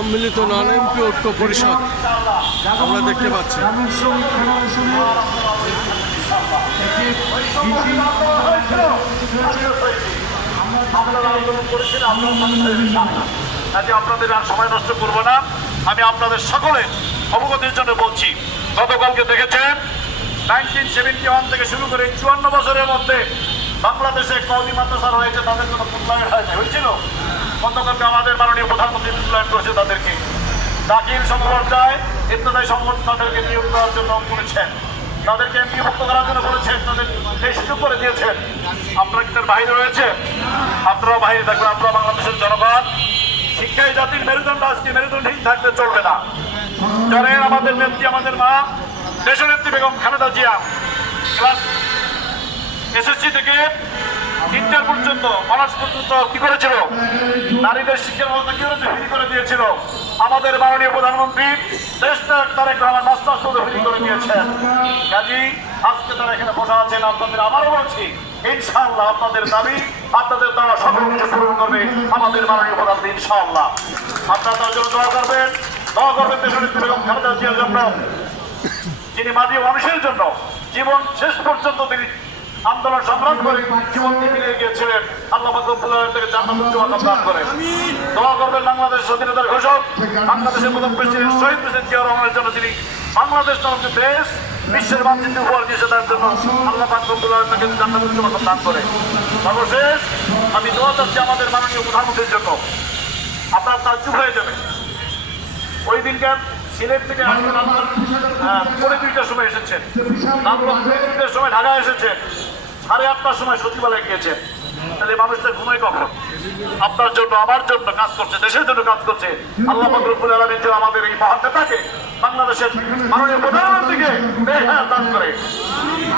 সম্মিলিত নন এমপি ঐক্য পরিষদ আমরা দেখতে পাচ্ছি। আপনাদের আর সময় নষ্ট করবো না। আমি আপনাদের সকলে অবগতির জন্য বলছি, গতকালকে দেখেছেন 1971 থেকে শুরু করে 54 বছরের মধ্যে বাংলাদেশে কওমি মাদ্রাসা হয়েছে, তাদের কোনো মূল্যায়ন হয়েছিল। গতকালকে আমাদের মাননীয় প্রধানমন্ত্রী মূল্যায়ন করেছে তাদেরকে, দাখিল সম্প্রদায় ইত্যাদি সংগঠন তাদেরকে নিয়োগ করার জন্য করেছেন, তাদেরকে এমপিভুক্ত করার জন্য বলেছেন, তাদের সেই সুযোগ করে দিয়েছেন। আপনারা কি তার বাইরে রয়েছে? আপনারাও বাইরে থাকবেন। আপনারা বাংলাদেশের জনগণ, শিক্ষাই জাতির মেরুদণ্ড, আজকে মেরুদণ্ডহীন থাকতে চলবে না। জানেন আমাদের নেত্রী, আমাদের মা দেশনেত্রী বেগম খালেদা জিয়া ক্লাস এসএসসি থেকে ইন্টার পর্যন্ত, অনার্স পর্যন্ত কি করেছিল? নারীদের শিক্ষার ব্যবস্থা কি করেছে? ফ্রি করে দিয়েছিল। আমাদের মাননীয় প্রধানমন্ত্রী দেশটা তারেক রহমান মাস্টার্স পর্যন্ত ফ্রি করে দিয়েছেন। কাজী আজকে তারা এখানে বসা আছেন। আপনাদের আবারও বলছি, ইনশাআল্লাহ আপনাদের দাবি, আপনাদের তারা সকল কিছু পূরণ করবে আমাদের মাননীয় প্রধানমন্ত্রী, ইনশাআল্লাহ। আপনারা তার জন্য দোয়া করবেন, দোয়া করবেন দেশনেত্রী বেগম খালেদা জিয়ার জন্য, যিনি মাটি মানুষের জন্য জীবন শেষ পর্যন্ত তিনি আন্দোলন সংগ্রাম করে জীবন দিয়ে গিয়েছিলেন। আল্লাহ পাক রব্বুল আলামিন তাকে জান্নাতুল ওয়াদা দান করে। দোয়া করবেন বাংলাদেশ স্বাধীনতার ঘোষক, বাংলাদেশের প্রথম প্রেসিডেন্ট শহীদ প্রেসিডেন্ট জিয়া রহমানের জন্য, যিনি বাংলাদেশ নামক দেশ বিশ্বের মানচিত্র উপহার দিয়েছে, তার জন্য আল্লাহ পাক রব্বুল আলামিন তাকে জান্নাতুল ওয়াদা দান করে। সর্বশেষ আমি দোয়া চাচ্ছি আমাদের মাননীয় প্রধানমন্ত্রীর জন্য। আপনার তাজ্জুব হয়ে যাবে, ওই দিনকার সিলেট থেকে পৌনে 2টার সময় এসেছেন, দুইটার সময় ঢাকা এসেছেন, 8:30টার সময় সচিবালয়ে গিয়েছেন। তাহলে মানুষটা ঘুমায় কখন? আপনার জন্য, আমার জন্য কাজ করছে, দেশের জন্য কাজ করছে। আল্লাহ পাক রব্বুল আলামিন যেন আমাদের এই মহান নেতাকে, বাংলাদেশের মাননীয় প্রধানমন্ত্রীকে নেহায়াত দান করে।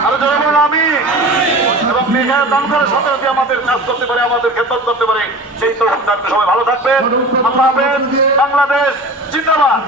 আরো যারা বলেন আমি, এবং নেহায়াত দান করে সাথে সাথে আমাদের কাজ করতে পারে, আমাদের খেদমত করতে পারে, সেই তো সবাই ভালো থাকবেন। আল্লাহ হাফেজ। বাংলাদেশ জিন্দাবাদ।